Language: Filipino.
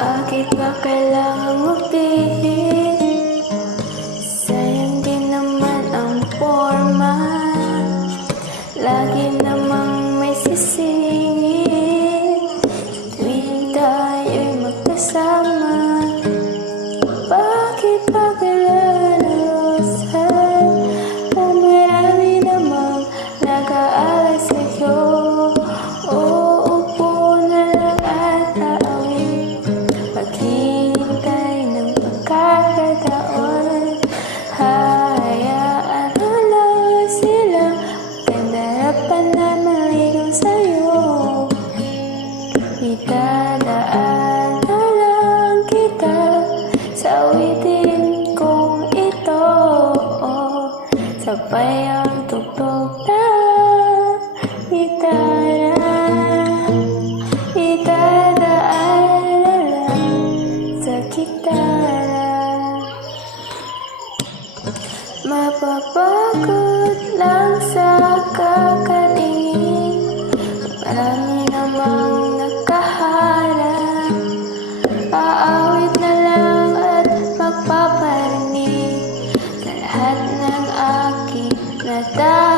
Bakit ba kailangan magpihit? Sayang din naman ang forma. Lagi namang may sisingit tuwing tayo'y magkasama. Bakit ba kailangan urusan? Kung marami namang nag-aalala sa'yo. Uupo na lang at aawit, maghihintay ng pagkakataon. Hayaan mo lang sila magandarapan na maligaw sa'yo. Itadaan na lang kita sa awitin kong ito. Sabay ang tugtog na itadaan na lang sa gitara. Mapapagod lang sa kakatingin, marami namang nagkaharap. Aawit na lang at magpaparinig sa lahat ng aking nata.